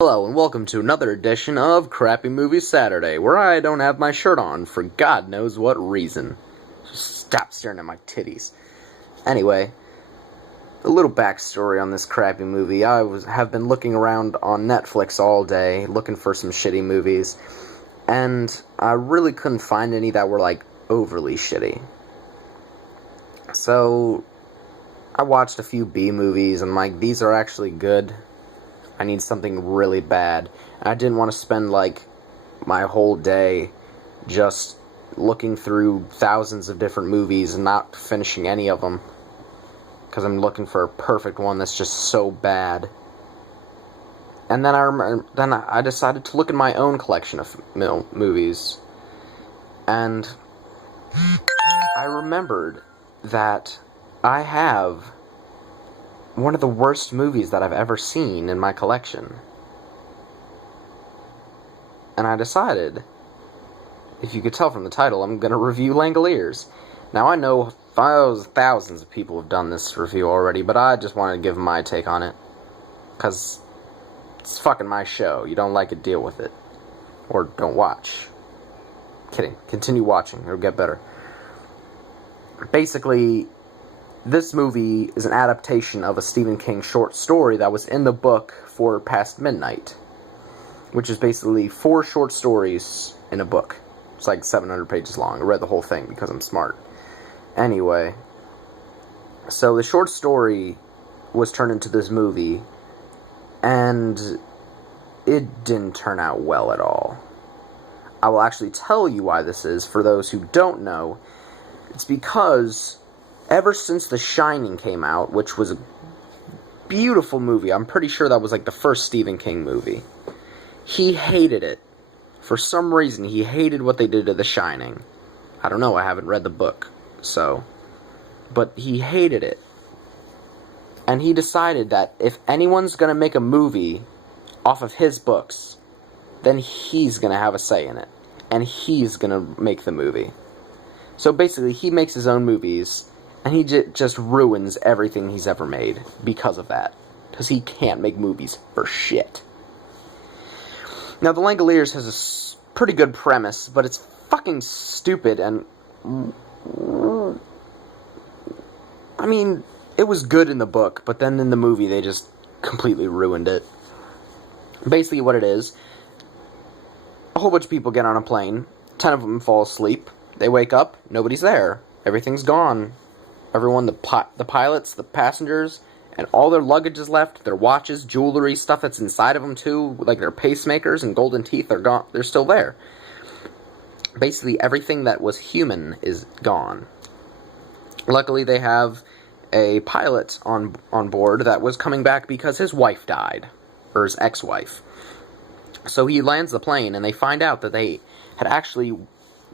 Hello and welcome to another edition of Crappy Movie Saturday, where I don't have my shirt on for God knows what reason. Stop staring at my titties. Anyway, a little backstory on this crappy movie. I have been looking around on Netflix all day, looking for some shitty movies, and I really couldn't find any that were, overly shitty. So, I watched a few B movies, and these are actually good. I need something really bad. And I didn't want to spend, my whole day just looking through thousands of different movies and not finishing any of them. Because I'm looking for a perfect one that's just so bad. And then I decided to look at my own collection of movies. And I remembered that I have one of the worst movies that I've ever seen in my collection. And I decided, if you could tell from the title, I'm going to review Langoliers. Now, I know thousands of people have done this review already, but I just wanted to give my take on it. Because it's fucking my show. You don't like it, deal with it. Or don't watch. Kidding. Continue watching. It'll get better. Basically, this movie is an adaptation of a Stephen King short story that was in the book for Past Midnight, which is basically 4 short stories in a book. It's 700 pages long. I read the whole thing because I'm smart. Anyway, so the short story was turned into this movie, and it didn't turn out well at all. I will actually tell you why this is, for those who don't know. It's because ever since The Shining came out, which was a beautiful movie, I'm pretty sure that was the first Stephen King movie, he hated it. For some reason, he hated what they did to The Shining. I don't know, I haven't read the book, but he hated it. And he decided that if anyone's gonna make a movie off of his books, then he's gonna have a say in it. And he's gonna make the movie. So basically, he makes his own movies, and he just ruins everything he's ever made because of that. Because he can't make movies for shit. Now, The Langoliers has a pretty good premise, but it's fucking stupid, and I mean, it was good in the book, but then in the movie they just completely ruined it. Basically what it is, a whole bunch of people get on a plane, 10 of them fall asleep, they wake up, nobody's there, everything's gone. Everyone, the pilots, the passengers, and all their luggage is left, their watches, jewelry, stuff that's inside of them too, like their pacemakers and golden teeth are gone, they're still there. Basically, everything that was human is gone. Luckily, they have a pilot on board that was coming back because his wife died, or his ex-wife. So he lands the plane, and they find out that they had actually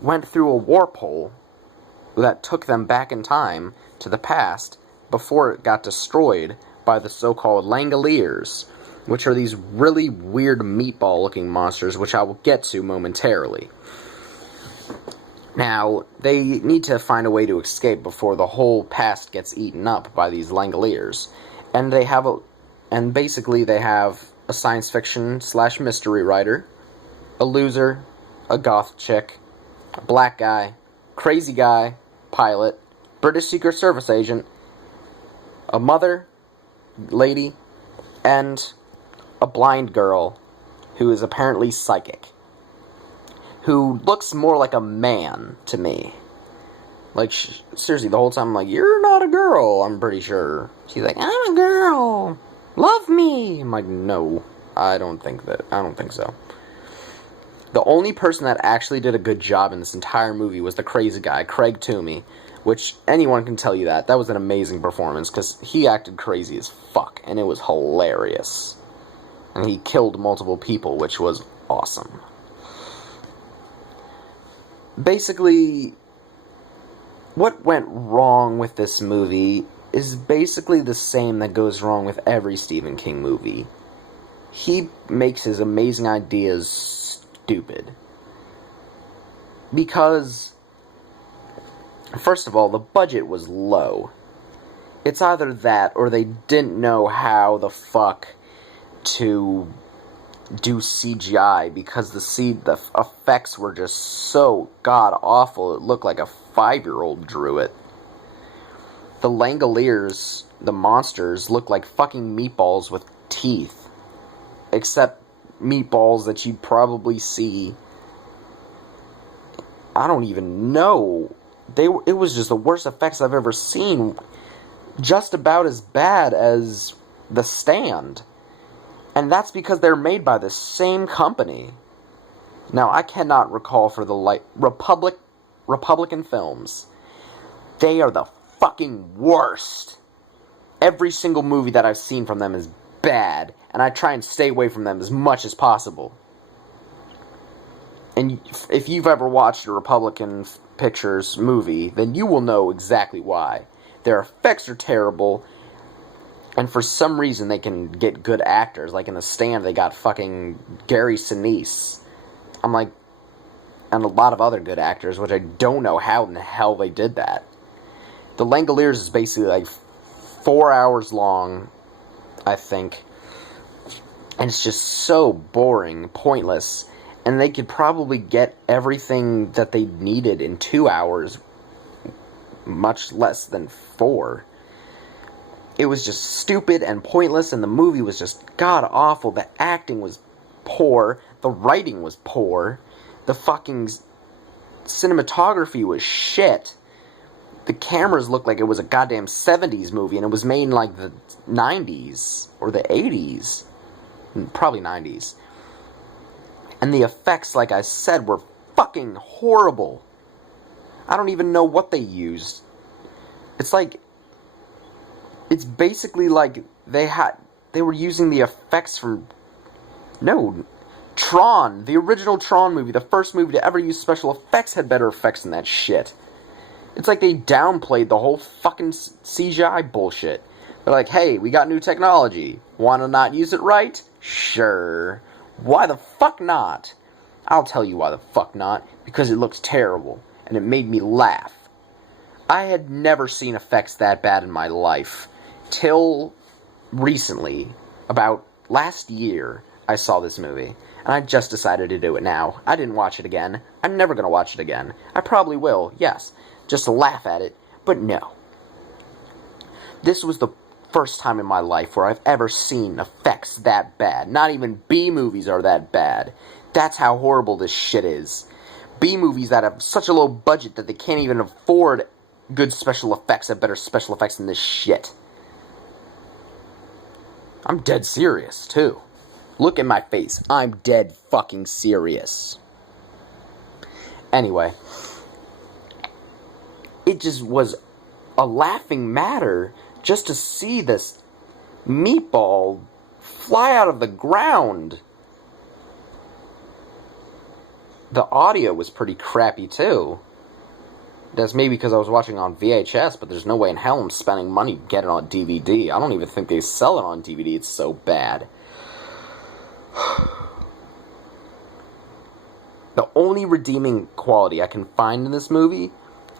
went through a warp hole that took them back in time to the past before it got destroyed by the so-called langoliers, which are these really weird meatball-looking monsters, which I will get to momentarily. Now, they need to find a way to escape before the whole past gets eaten up by these langoliers, and basically they have a science fiction / mystery writer, a loser, a goth chick, a black guy, crazy guy, pilot, British Secret Service agent, a mother, lady, and a blind girl who is apparently psychic, who looks more like a man to me. Seriously, the whole time I'm like, you're not a girl, I'm pretty sure. She's like, I'm a girl, love me. I'm like, no, I don't think so. The only person that actually did a good job in this entire movie was the crazy guy, Craig Toomey, which anyone can tell you that. That was an amazing performance, because he acted crazy as fuck, and it was hilarious. And he killed multiple people, which was awesome. Basically, what went wrong with this movie is basically the same that goes wrong with every Stephen King movie. He makes his amazing ideas stupid. Because, first of all, the budget was low. It's either that, or they didn't know how the fuck to do CGI because the effects were just so god awful. It looked like a 5-year-old drew it. The langoliers, the monsters, look like fucking meatballs with teeth, except meatballs that you'd probably see. I don't even know. It was just the worst effects I've ever seen. Just about as bad as The Stand. And that's because they're made by the same company. Now, I cannot recall for the Republican films. They are the fucking worst. Every single movie that I've seen from them is bad, and I try and stay away from them as much as possible. And if you've ever watched a Republican Pictures movie, then you will know exactly why. Their effects are terrible, and for some reason they can get good actors. Like in The Stand, they got fucking Gary Sinise. And a lot of other good actors, which I don't know how in the hell they did that. The Langoliers is basically like 4 hours long, I think. And it's just so boring, pointless. And they could probably get everything that they needed in 2 hours, much less than 4. It was just stupid and pointless, and the movie was just god-awful. The acting was poor. The writing was poor. The fucking cinematography was shit. The cameras looked like it was a goddamn 70s movie, and it was made in, like, the 90s, or the 80s. Probably 90s. And the effects, like I said, were fucking horrible. I don't even know what they used. It's basically like they were using the effects from Tron, the original Tron movie, the first movie to ever use special effects, had better effects than that shit. It's like they downplayed the whole fucking CGI bullshit. They're like, hey, we got new technology. Wanna not use it right? Sure. Why the fuck not? I'll tell you why the fuck not. Because it looks terrible. And it made me laugh. I had never seen effects that bad in my life. Till recently, about last year, I saw this movie. And I just decided to do it now. I didn't watch it again. I'm never going to watch it again. I probably will, yes. Just to laugh at it. But no. This was the first time in my life where I've ever seen effects that bad. Not even B-movies are that bad. That's how horrible this shit is. B-movies that have such a low budget that they can't even afford good special effects have better special effects than this shit. I'm dead serious, too. Look at my face. I'm dead fucking serious. Anyway. It just was a laughing matter just to see this meatball fly out of the ground. The audio was pretty crappy, too. That's maybe because I was watching on VHS, but there's no way in hell I'm spending money to get it on DVD. I don't even think they sell it on DVD. It's so bad. The only redeeming quality I can find in this movie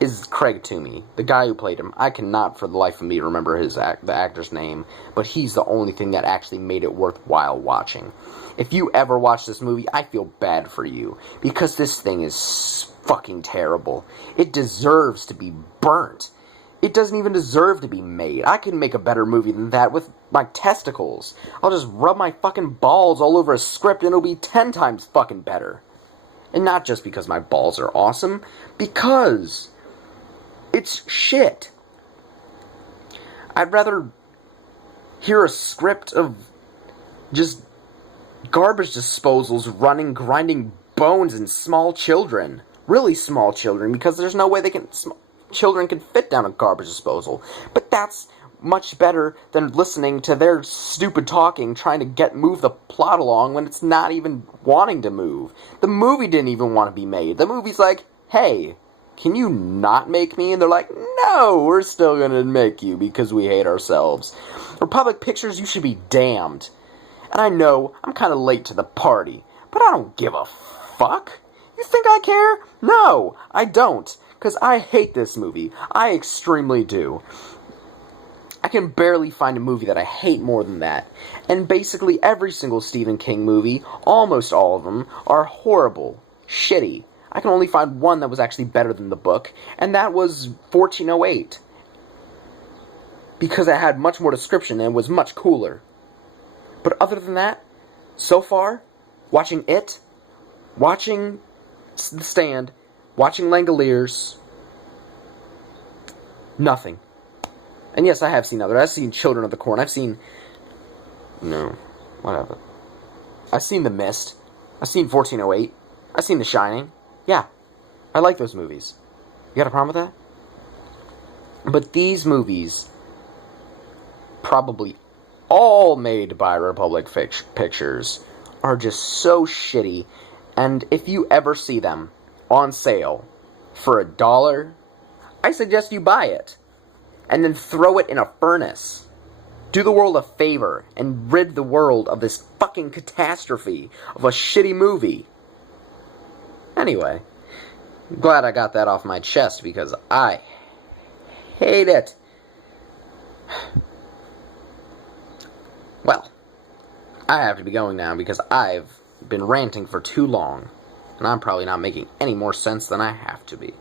is Craig Toomey, the guy who played him. I cannot for the life of me remember the actor's name, but he's the only thing that actually made it worthwhile watching. If you ever watch this movie, I feel bad for you, because this thing is fucking terrible. It deserves to be burnt. It doesn't even deserve to be made. I can make a better movie than that with my testicles. I'll just rub my fucking balls all over a script and it'll be 10 times fucking better. And not just because my balls are awesome, because it's shit. I'd rather hear a script of just garbage disposals grinding bones in small children. Really small children, because there's no way children can fit down a garbage disposal. But that's much better than listening to their stupid talking trying to move the plot along when it's not even wanting to move. The movie didn't even want to be made. The movie's like, hey, can you not make me? And they're like, no, we're still gonna make you because we hate ourselves. Republic Pictures, you should be damned. And I know I'm kind of late to the party, but I don't give a fuck. You think I care? No, I don't. Because I hate this movie. I extremely do. I can barely find a movie that I hate more than that. And basically every single Stephen King movie, almost all of them, are horrible, shitty. I can only find one that was actually better than the book, and that was 1408. Because it had much more description and was much cooler. But other than that, so far, watching it, watching The Stand, watching Langoliers, nothing. And yes, I have seen others. I've seen Children of the Corn. I've seen... No, whatever. I've seen The Mist. I've seen 1408. I've seen The Shining. Yeah, I like those movies. You got a problem with that? But these movies, probably all made by Republic Pictures, are just so shitty. And if you ever see them on sale for $1, I suggest you buy it. And then throw it in a furnace. Do the world a favor and rid the world of this fucking catastrophe of a shitty movie. Anyway, I'm glad I got that off my chest because I hate it. Well, I have to be going now because I've been ranting for too long. And I'm probably not making any more sense than I have to be.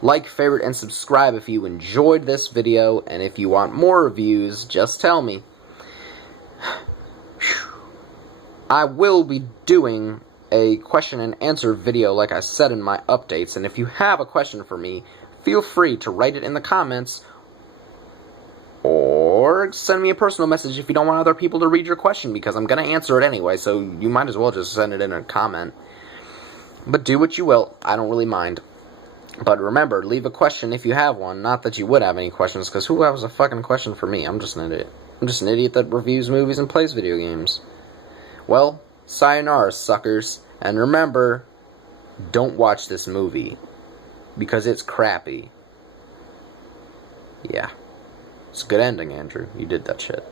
Like, favorite, and subscribe if you enjoyed this video, and if you want more reviews, just tell me. I will be doing a question and answer video like I said in my updates, and if you have a question for me, feel free to write it in the comments, or send me a personal message if you don't want other people to read your question, because I'm going to answer it anyway, so you might as well just send it in a comment. But do what you will, I don't really mind. But remember, leave a question if you have one. Not that you would have any questions, because who has a fucking question for me? I'm just an idiot. I'm just an idiot that reviews movies and plays video games. Well, sayonara, suckers. And remember, don't watch this movie. Because it's crappy. Yeah. It's a good ending, Andrew. You did that shit.